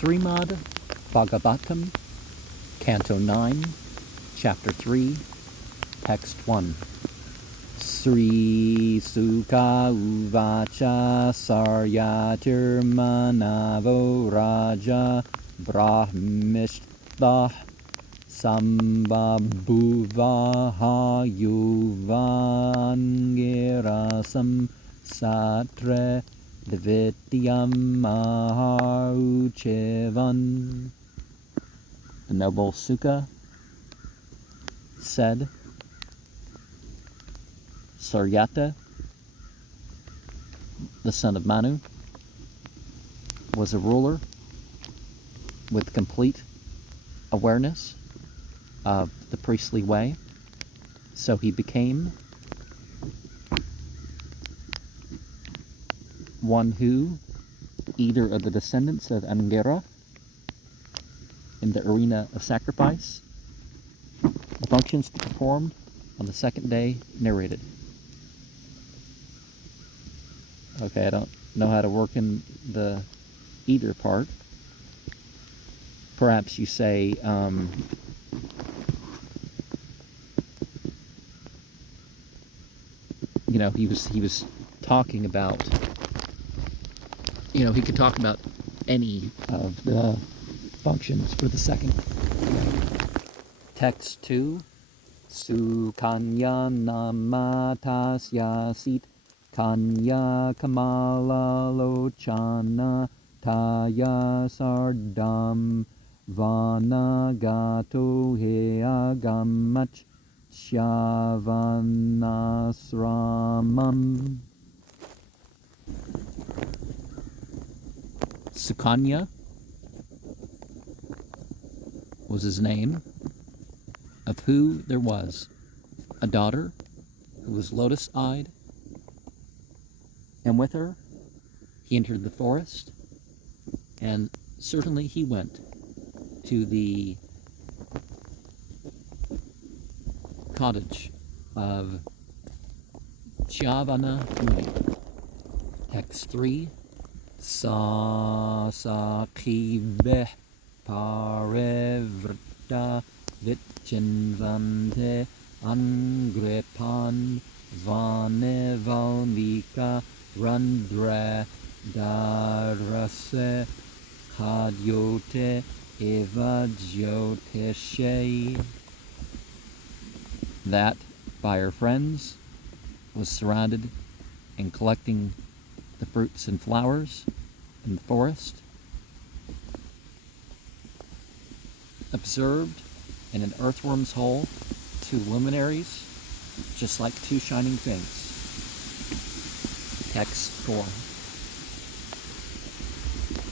Srimad Bhagavatam, Canto 9, Chapter 3, Text 1. Sri Sukha Uvacha Saryatir Manavo Raja Brahmishtha Sambhabhuvaha Yuvangerasam Satre Dvityam Maharuchevan. The noble Sukha said, Saryata, the son of Manu, was a ruler with complete awareness of the priestly way, so he became one who, either of the descendants of Angera in the arena of sacrifice, the functions performed on the second day narrated. Okay, I don't know how to work in the either part. Perhaps you say, he was talking about, he could talk about any of the functions for the second. Text 2. Sukanya namatasya sit kanya kamala lochana taya sardam vanagato heagamach shavanasramam. Sukanya was his name, of who there was a daughter who was lotus-eyed, and with her he entered the forest, and certainly he went to the cottage of Chavana Muni. Text 3. Sa sakhive parevrta vichinvante angrepan vane valmika randre darase khadyote eva jyoteshe. That, by her friends, was surrounded and collecting the fruits and flowers in the forest, observed in an earthworm's hole two luminaries, just like two shining things. Text 4.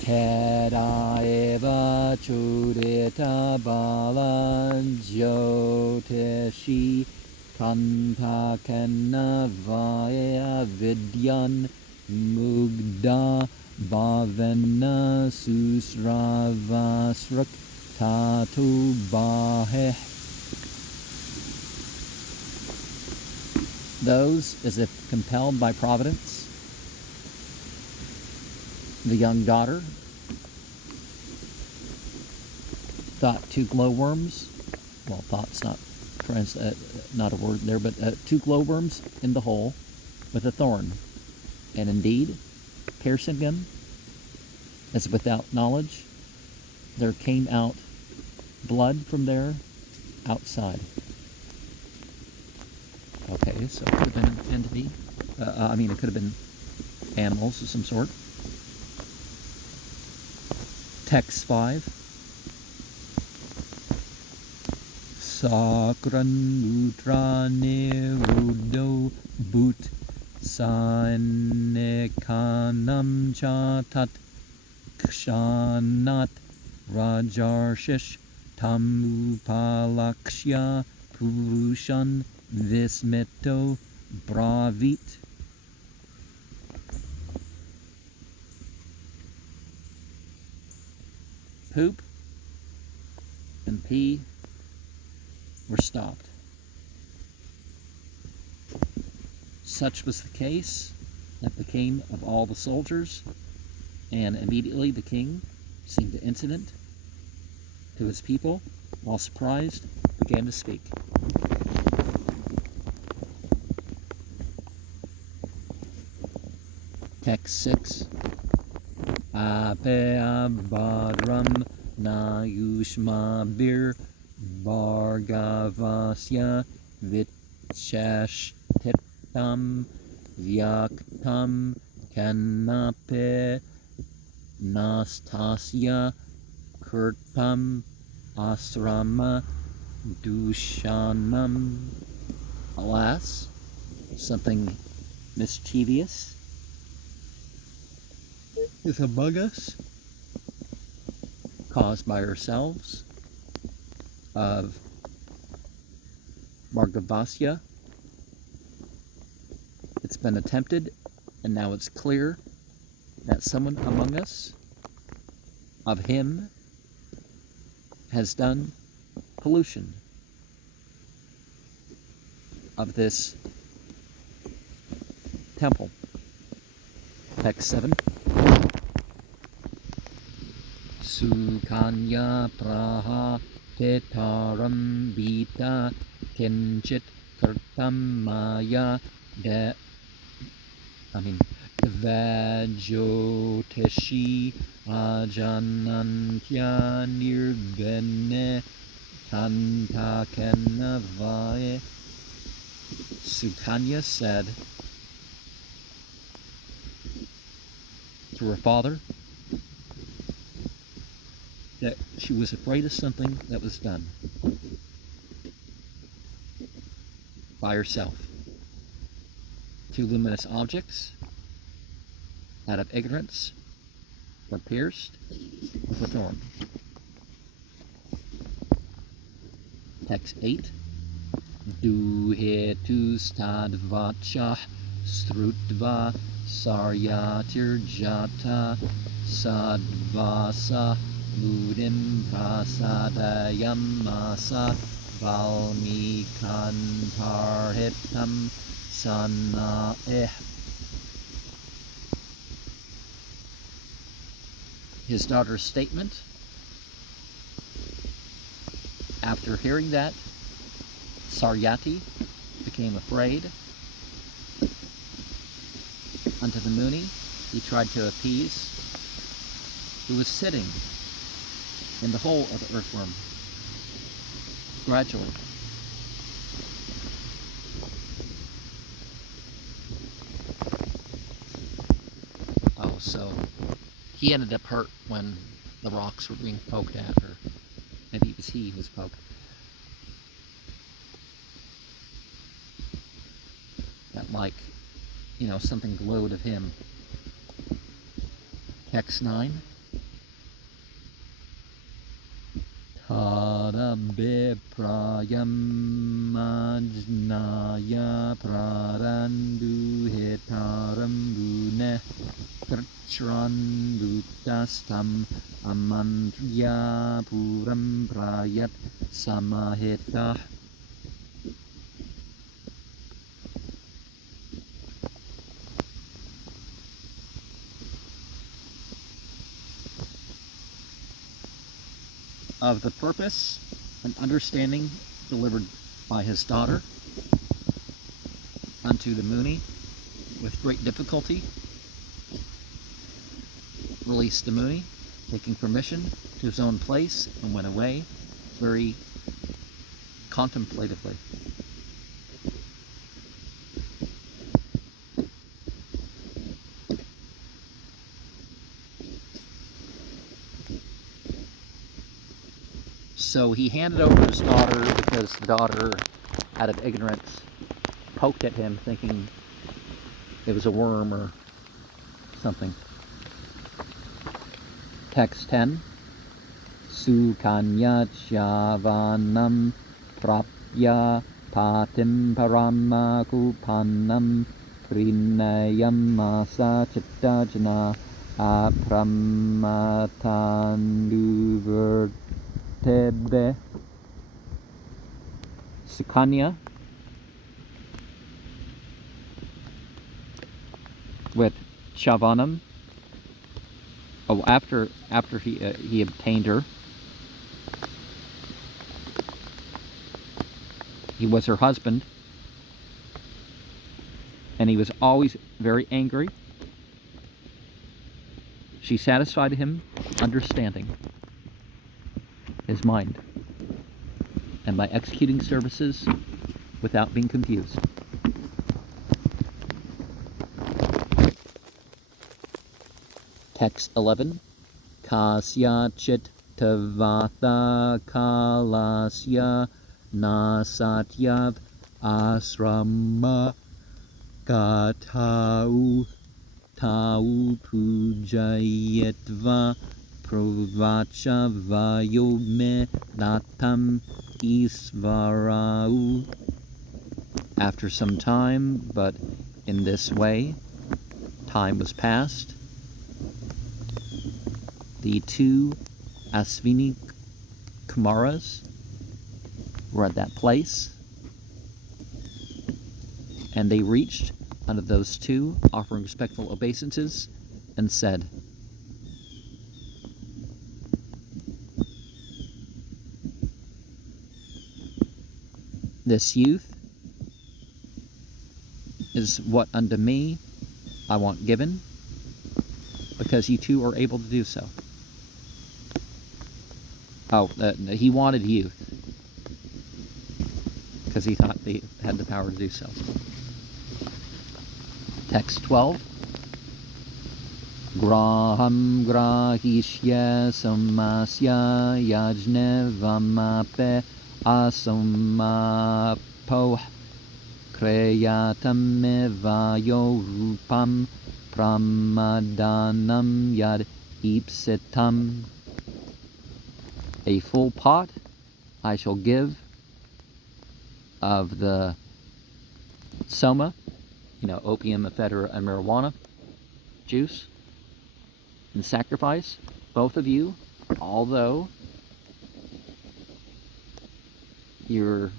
Tera eva chudita bala jyoteshi kanta kenna vaya vidyan mugda bhavena susravasrak tatu bahe. Those, as if compelled by providence, the young daughter thought two glowworms, well, thought's not a word there, but two glowworms in the hole with a thorn, and indeed, piercing them, as without knowledge, there came out blood from there outside. Okay, so it could have been an entity. It could have been animals of some sort. Text 5. Sakran utra nerudo bhut sanekanam chatat kshanat rajarshish tamupalakshya purushan vismito bravit. Poop and pee were stopped. Such was the case that became of all the soldiers, and immediately the king seemed incident to his people, while surprised, began to speak. Text 6. Ape abadram na yushmabir bhargavasya vichashtitam vyaktam kanape nastasya kirtam asrama dushanam. Alas, something mischievous is among us, caused by ourselves, of Bhargavasya. It's been attempted, and now it's clear that someone among us of him has done pollution of this temple. Text 7. Sukanya praha tetaram bita kinchit kartam maya Dvajotishi ajanantya nirbene tantakenavaye. Sukanya said to her father that she was afraid of something that was done by herself. Two luminous objects, out of ignorance, were pierced with a thorn. Text 8. Duhetu stadvachah strutva saryatirjata sadvasa mudim prasadayamasa valmikantarhitam sanaeh. His daughter's statement. After hearing that, Saryati became afraid. Unto the Muni, he tried to appease, who was sitting in the hole of the earthworm. Gradually. Oh, so he ended up hurt when the rocks were being poked at, or maybe it was he who was poked. That, something glowed of him. Text 9. Tadabe prayam majnaya prarandu hetaram gune Tranduttastam amantriya puram prayat samahita. Of the purpose and understanding delivered by his daughter unto the Muni with great difficulty, released the Muni, taking permission to his own place, and went away very contemplatively. So he handed over his daughter because the daughter, out of ignorance, poked at him thinking it was a worm or something. Text 10. Sukanya chavanam prapya patim paramakupanam prinayam masa chittajana apramatanduvertebe. Sukanya, with chavanam, Oh, after he obtained her, he was her husband, and he was always very angry. She satisfied him, understanding his mind, and by executing services without being confused. Text 11. Kasya chit tavatha kalasya nasatyav asrama gatau tau pujayetva provacha vayome natam isvarau. After some time, but in this way, time was passed. The two Asvini Kumaras were at that place, and they reached unto those two, offering respectful obeisances, and said, "This youth is what unto me I want given, because you two are able to do so." Oh, he wanted youth, because he thought they had the power to do so. Text 12. Graham grahishya samasya yajne vamape asamapo kreyatam vayo rupam pramadanam yad ipsitam. A full pot I shall give of the soma, opium, ephedra, and marijuana juice, in sacrifice, both of you, although you're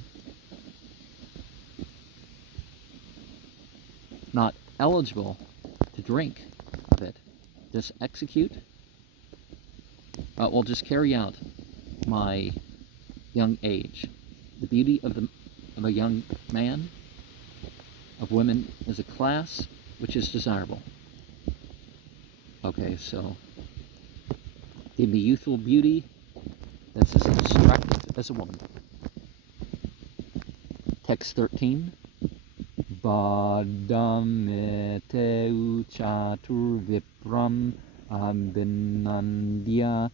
not eligible to drink of it. Just execute, just carry out my young age. The beauty of a young man, of women, is a class which is desirable. Okay, so give me youthful beauty that's as attractive as a woman. Text 13. Badamete uchatur vipram abhinandya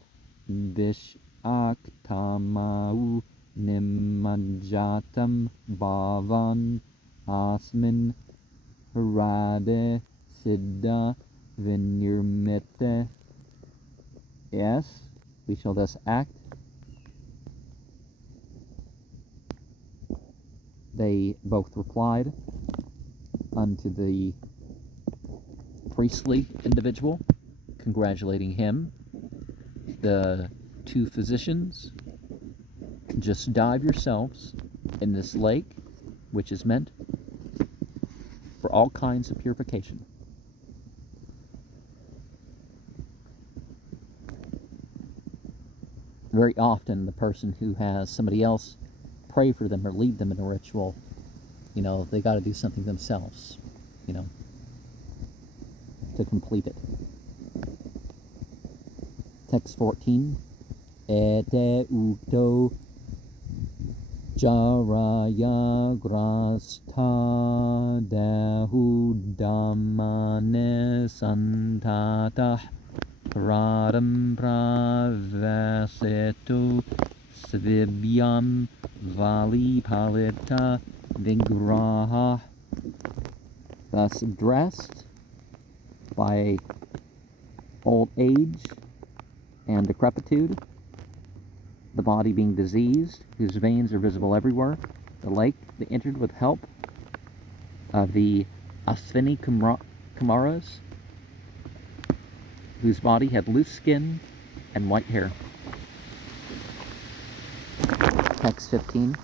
vishaktamau nimmajatam bhavan asmin harade siddha vinirmite. Yes, we shall thus act. They both replied unto the priestly individual, congratulating him. The two physicians, just dive yourselves in this lake, which is meant for all kinds of purification. Very often, the person who has somebody else pray for them or lead them in a ritual, they got to do something themselves, to complete it. Text 14. Ete ukto jaraya grasta dehu dhammane santatah pradam pravesetu svibyam vali palita vigraha. Thus addressed by old age and decrepitude, the body being diseased, whose veins are visible everywhere, the lake they entered with help of the Asvini Kumaras, whose body had loose skin and white hair. Text 15.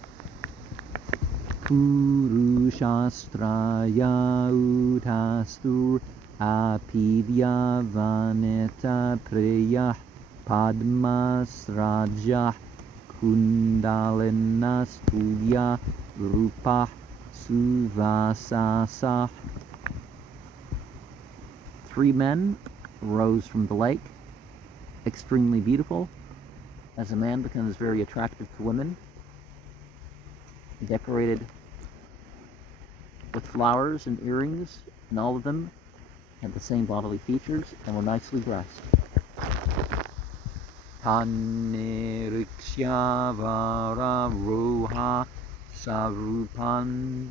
Purushastraya utastur Apivya vaneta priya padmasraja kundalina stulya rupa suvasasa. 3 men rose from the lake, extremely beautiful, as a man becomes very attractive to women, decorated with flowers and earrings, and all of them had the same bodily features and were nicely dressed. Tanirikshya vara roha sarupan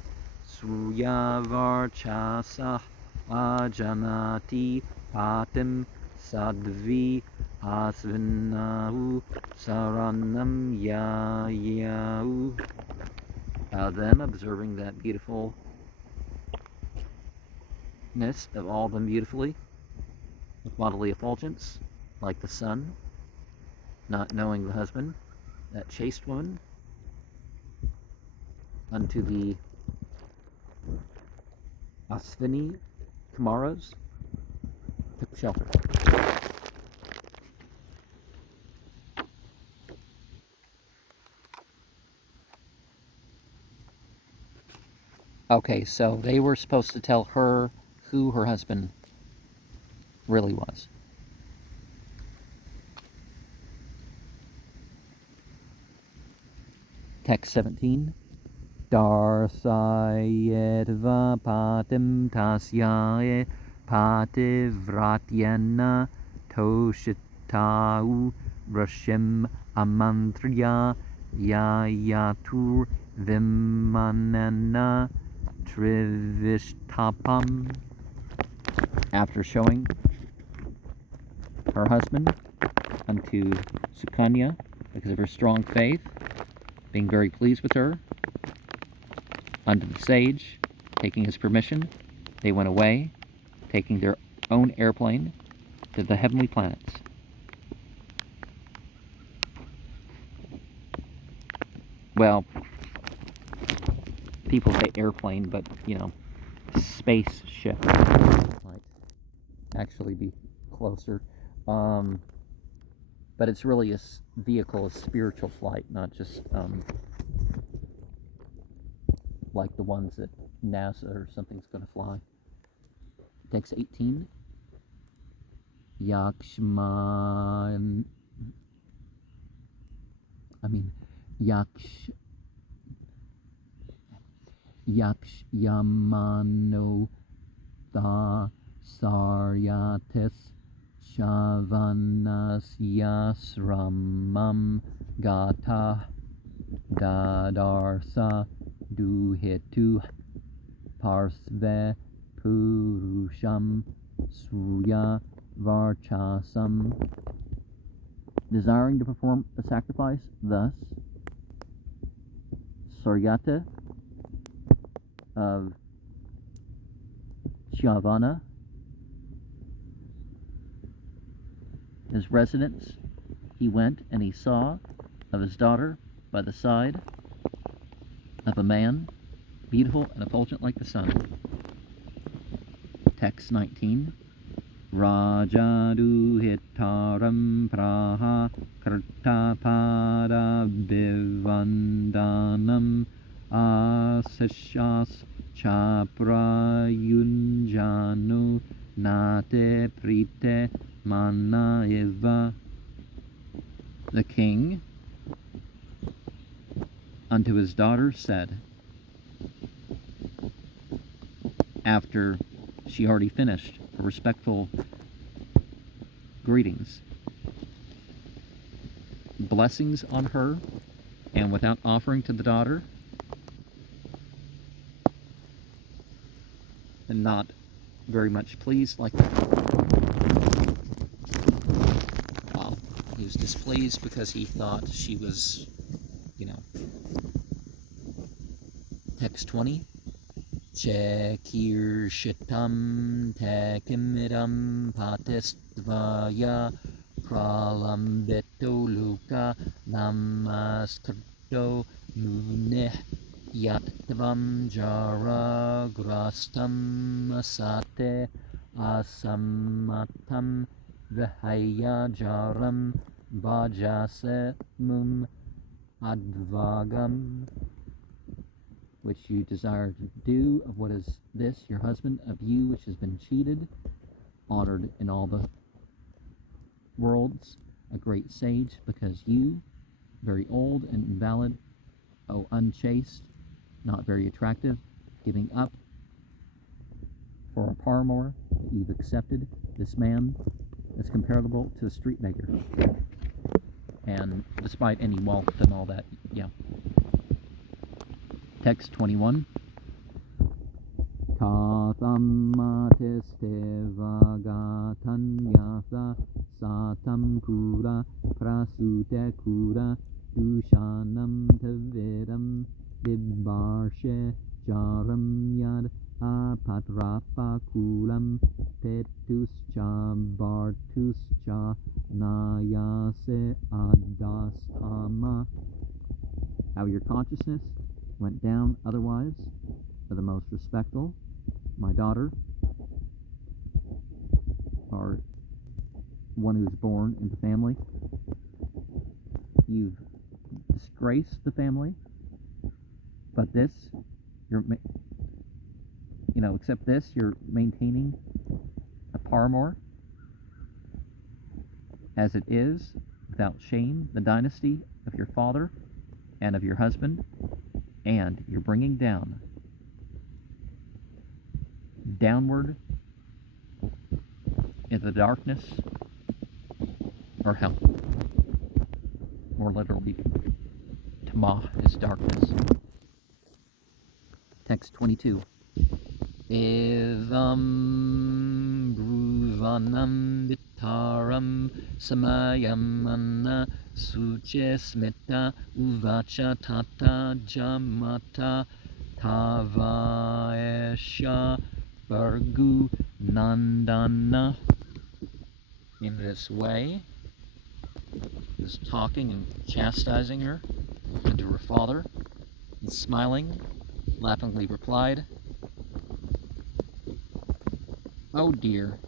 suryavarchasa ajanati patim sadvi asvinahu saranam yayau. Then, observing that beautifulness of all of them beautifully, with bodily effulgence, like the sun, not knowing the husband, that chaste woman, unto the Asvini Kumaras, took shelter. Okay, so they were supposed to tell her who her husband really was. Text 17. Darsayetva patim tasyaye pativratyana toshitau vrashim amantriya yayatur vimanana trivishtapam. After showing her husband unto Sukanya because of her strong faith, being very pleased with her, unto the sage, taking his permission, they went away, taking their own airplane to the heavenly planets. Well, people say airplane, but, spaceship might actually be closer. But it's really a vehicle of spiritual flight, not just like the ones that NASA or something's going to fly. Text 18. Yakshman. Yakshayamano tha saryatis shavanasyasramam gata dadarsa duhetu parsve purusham surya varchasam. Desiring to perform a sacrifice, thus Saryata of Shavana, his residence, he went and he saw of his daughter by the side of a man, beautiful and effulgent like the sun. Text 19. Rajadu hitaram praha kartapada bivandanam asashas chaprayunjanu nate prite mana eva. The king unto his daughter said, after she already finished her respectful greetings, blessings on her, and without offering to the daughter, and not very much pleased like that. Wow. He was displeased because he thought she was, Text 20. Chekir shitam tekimiram patistvaya pralambito luka namaskrito munih yatvam jara grastam asate asamatam vihayajaram vajase mum advagam, which you desire to do. Of what is this, your husband, of you which has been cheated, honored in all the worlds, a great sage, because you, very old and invalid, O unchaste, not very attractive, giving up for a paramour that you've accepted this man that's comparable to a street beggar, and despite any wealth and all that. Yeah. Text 21. Katham matiste vagatanyasa satam kura prasute kura dushanam tavidam dibbarshe jaram yad apatrapa kulam petuscha bartuscha nayase adastama. How your consciousness went down otherwise for the most respectful, my daughter, or one who is born into family. You've disgraced the family, but this, except this, you're maintaining a paramour as it is, without shame, the dynasty of your father and of your husband, and you're bringing downward into the darkness, or hell. More literally, Tamah is darkness. Text 22. Evam bruvanam vitaram samayam anna suche smita uvacha tata jamata tavaesha bargu nandana. In this way, he was talking and chastising her, and to her father, and smiling, laughingly replied, "Oh dear,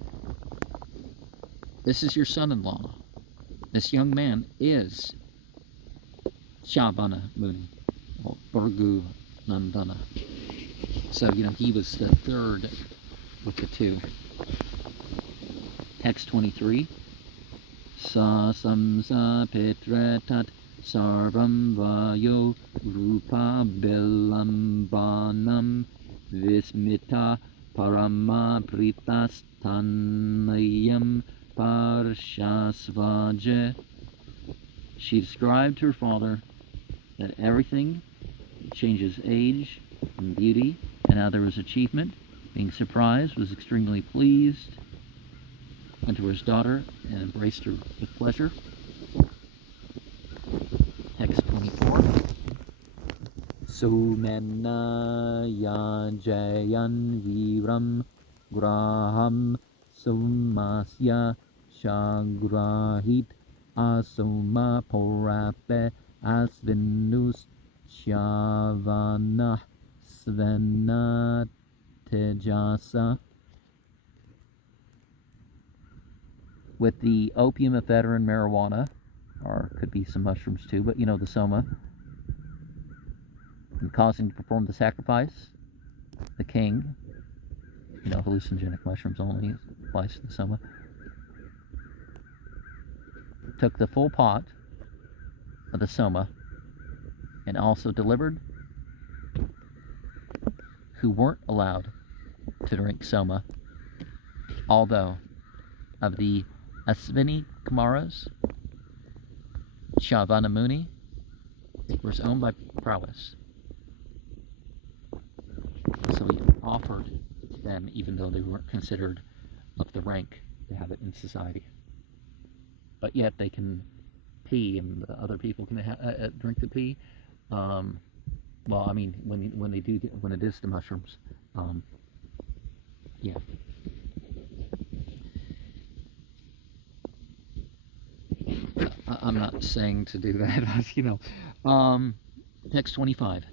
this is your son-in-law. This young man is Shavana Muni, or Burgu Nandana." So, he was the third with the two. Text 23. Sa samsa petretat sarvam vayo rupa bilambanam vismita parama pritastanayam parshasvaje. She described to her father that everything changes age and beauty, and how there was achievement. Being surprised, was extremely pleased, went to his daughter and embraced her with pleasure. Text 24. Sumena yajayan viram graham sumasya shagrahit asuma porape asvinus shavana svena tejasa. With the opium, ephedrine, marijuana, or could be some mushrooms too, but the soma, and causing to perform the sacrifice, the king, hallucinogenic mushrooms only applies to the soma, took the full pot of the soma and also delivered who weren't allowed to drink soma, although of the Asvini Kumaras, Shavana Muni was owned by prowess. So he offered them, even though they weren't considered of the rank to have it in society. But yet they can pee, and the other people can drink the pee. When it is the mushrooms, yeah. I'm not saying to do that, text 25.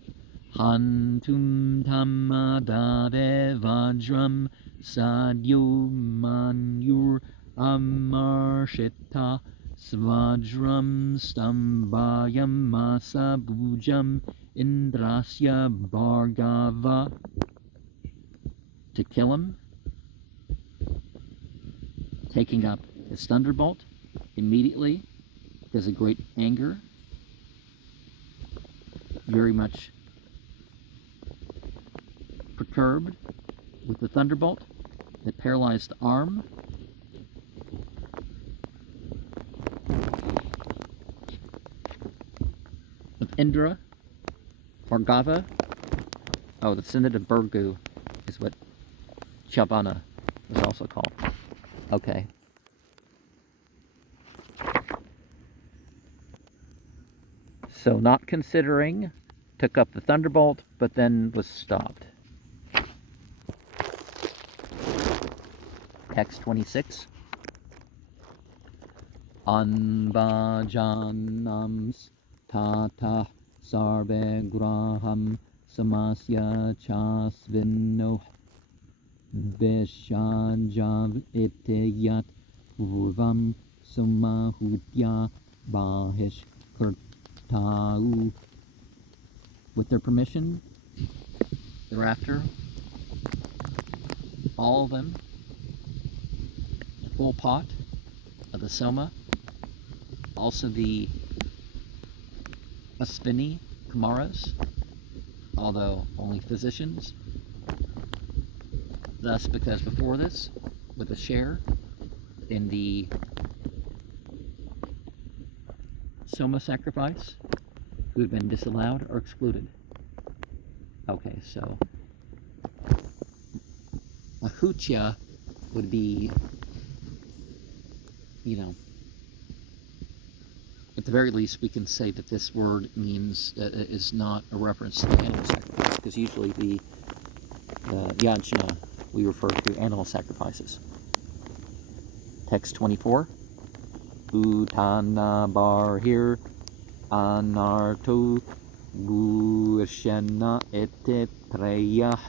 Hantum tamadade vajram Sadyo Manyur Amarshita Svajram Stambayam Masabujam Indrasya Bhargava. To kill him, taking up his thunderbolt immediately because of great anger, very much perturbed with the thunderbolt that paralyzed the arm. Of Indra, Bhargava. Oh, the descendant of Burgu is what Chavana was also called. Okay. So not considering, took up the thunderbolt, but then was stopped. Text 26. Anvajanams tata sarve graham samasya chasvino vishajav itiyat urvam sumahutya bahish kurtau. With their permission, thereafter, all of them, the full pot of the soma, also the Asvini Kumaras, although only physicians. Thus, because before this, with a share in the soma sacrifice, who had been disallowed or excluded. Okay, so Ahutya would be, at the very least, we can say that this word means is not a reference to the animal sacrifice, because usually the yajna we refer to animal sacrifices. Text 24. Utana barhir anarto gushena ete preyah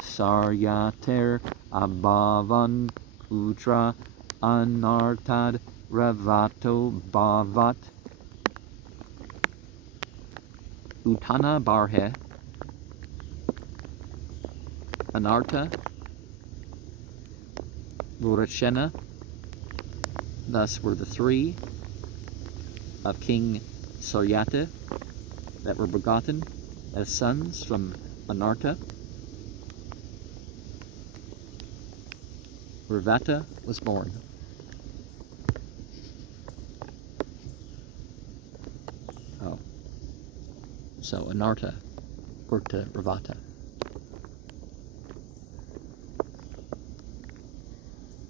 saryater abhavan putra anartad ravato bhavat. Utana barhe anarta Vurachena. Thus were the three of King Saryata that were begotten as sons from Anarta. Ravata was born. Oh. So Anarta worked to Ravata.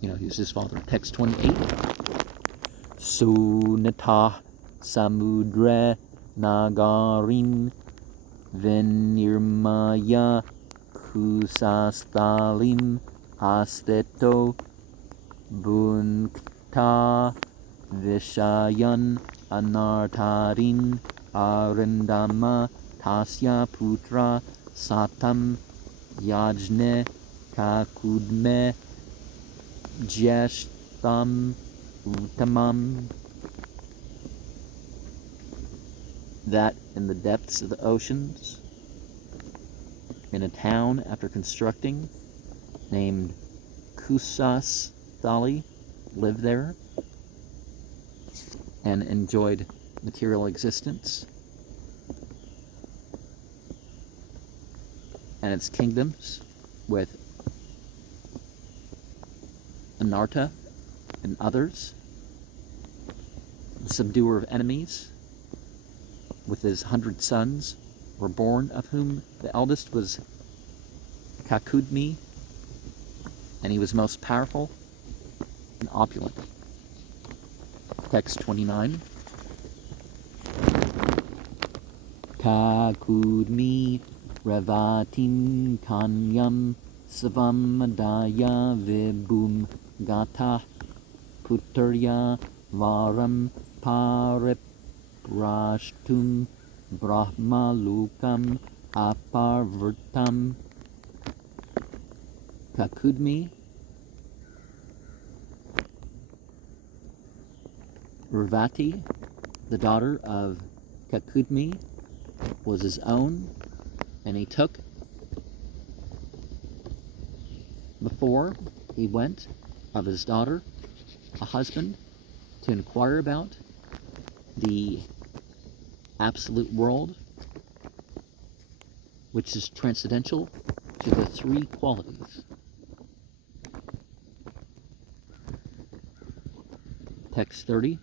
He was his father. Text 28. Sunata samudra nagarin venirmaya kusastalim asteto bunkta vishayan anartarin arindama tasya putra satam yajne kakudme Jeshtam Utamam. That in the depths of the oceans, in a town after constructing, named Kusas Thali, lived there and enjoyed material existence and its kingdoms with Anarta and others, the subduer of enemies, with his 100 sons, were born, of whom the eldest was Kakudmi, and he was most powerful and opulent. Text 29. Kakudmi Ravatin Kanyam Savam Vibhum Gata Putarya Varam Pariprashtum Brahmalukam Aparvrtam Kakudmi, Revati, the daughter of Kakudmi, was his own, and he took, before he went, of his daughter a husband to inquire about the absolute world, which is transcendental to the three qualities. Text 30.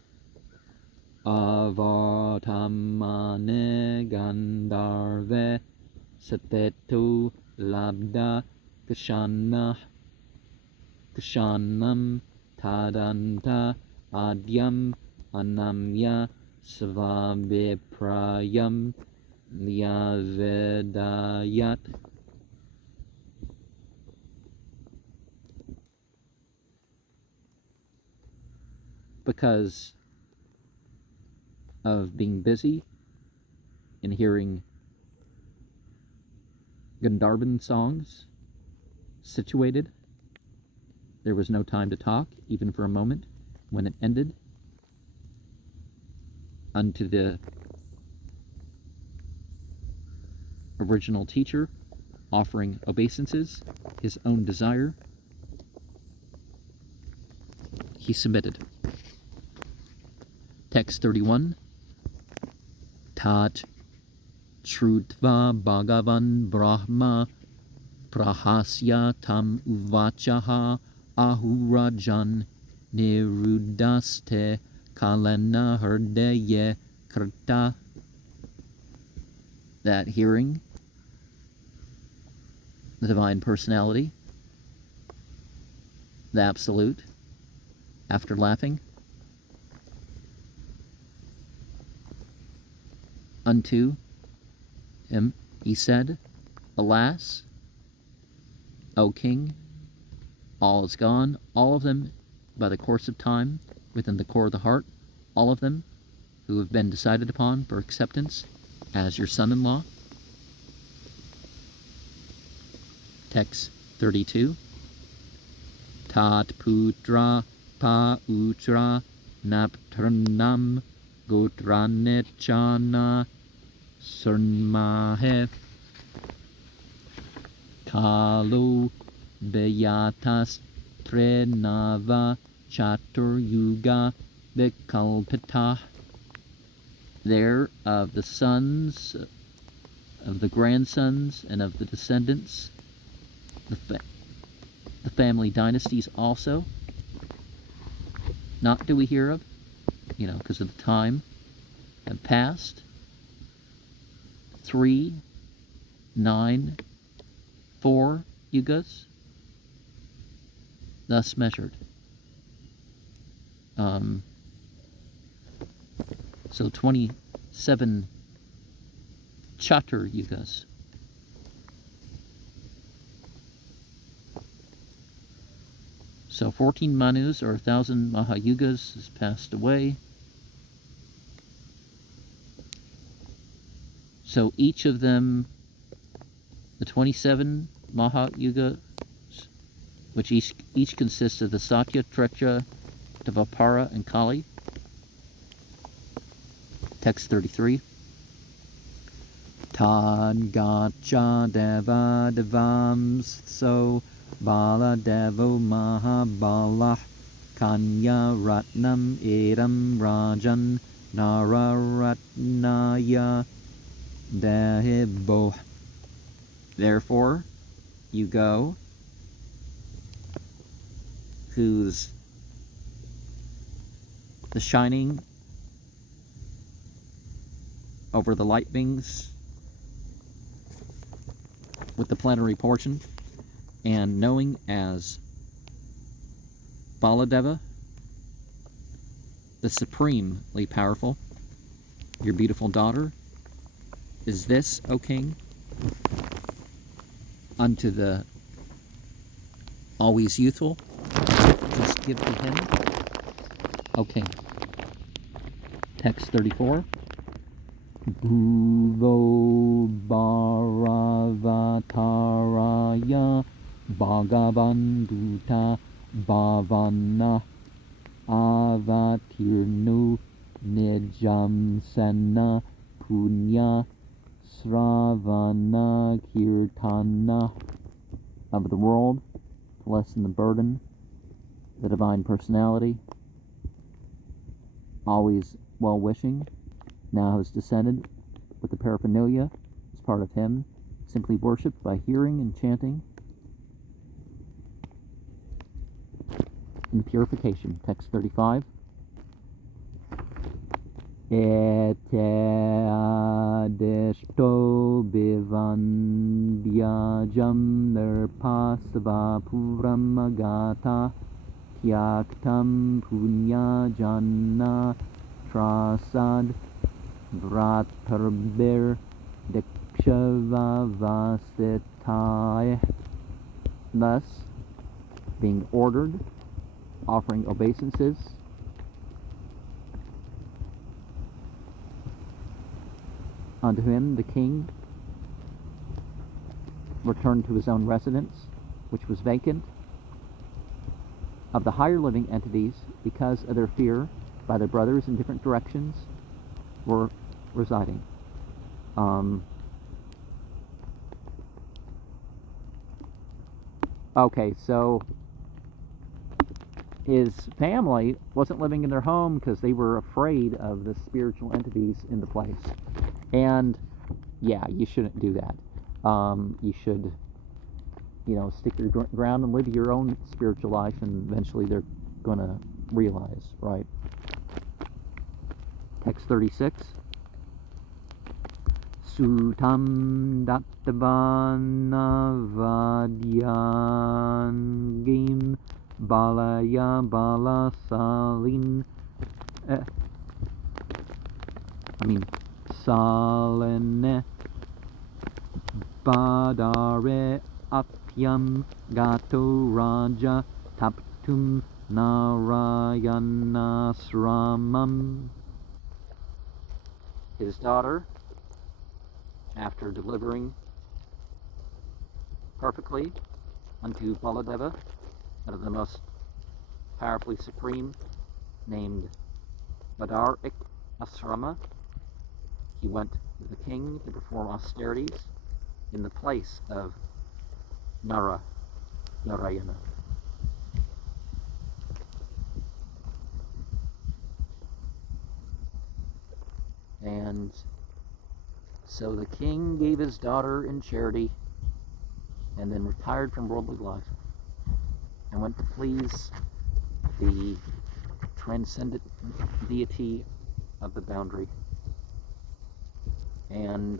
Avatamane Gandharve Satetu Labda Kashanam Tadanta Adyam Anamya Svaviprayam Nyavedayat. Because of being busy and hearing Gandharvan songs situated, there was no time to talk, even for a moment. When it ended, unto the original teacher, offering obeisances, his own desire, he submitted. Text 31. Tat Shrutva Bhagavan Brahma Prahasya Tam Uvachaha Ahurajan Nirudaste Kalena Hrdeye Krta. That hearing the Divine Personality, the Absolute, after laughing, unto him he said, Alas, O King, all is gone, all of them by the course of time, within the core of the heart, all of them who have been decided upon for acceptance as your son-in-law. Text 32. Tat putra pa utra naptranam gotranechana sarmahe kalu beyatas trenava chatur yuga vikalpita. There of the sons, of the grandsons, and of the descendants, the family dynasties also, not do we hear of, because of the time have passed, 3, 9, 4 yugas, thus measured. So 27 chatur yugas. So 14 manus, or 1,000 mahayugas, has passed away. So each of them, the 27 mahayugas, which each consists of the Satya, Trecha, Dvapara, and Kali. Text 33. Tad gacha deva devams so bala devo mahabala kanya ratnam eram rajan nararatnaya dehibo. Therefore, you go, whose the shining over the light wings with the plenary portion, and knowing as Baladeva, the supremely powerful, your beautiful daughter, is this, O King, unto the always youthful, just give to him, O King. Text 34. Bhuvo Bharavatāraya Bhagavan Bhuta Bhavana Avatirnu Nijam Sana Punya Sravana Kirtana of the world, to lessen the burden, the divine personality, always well-wishing, now has descended with the paraphernalia as part of him, simply worshipped by hearing and chanting in purification. Text 35. Ete adeshto bivandyajam nirpasava puramagata tyaktam punya janna trasad vratarbir dikshava. Thus, being ordered, offering obeisances, unto him, the king returned to his own residence, which was vacant. Of the higher living entities, because of their fear by their brothers in different directions, were residing. Okay, so his family wasn't living in their home because they were afraid of the spiritual entities in the place. And yeah, you shouldn't do that. You should, stick your ground and live your own spiritual life, and eventually they're going to realize, right? Text 36. Sutam dattavanavadyangim balaya balasalin salene badare apyam gato raja taptum narayanasramam. His daughter, after delivering perfectly unto Baladeva, out of the most powerfully supreme, named Badarik Asrama, he went with the king to perform austerities in the place of Narayana. And so the king gave his daughter in charity and then retired from worldly life and went to please the transcendent deity of the boundary. And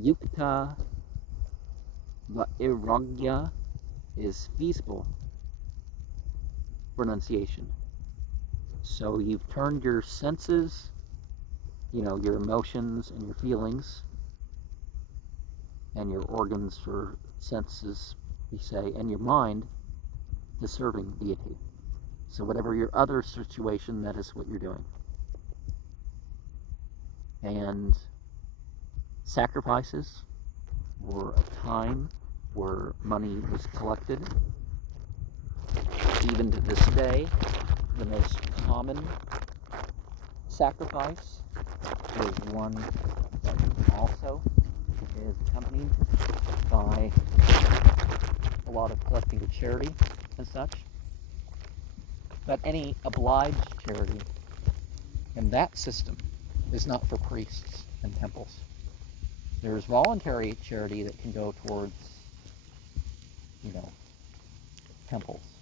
Yukta Vairagya is feasible renunciation. So you've turned your senses, your emotions and your feelings and your organs for senses, we say, and your mind to serving deity. So whatever your other situation, that is what you're doing. And sacrifices were a time where money was collected. Even to this day, the most common sacrifice is one that also is accompanied by a lot of collecting of charity and such. But any obliged charity in that system is not for priests and temples. There's voluntary charity that can go towards, temples.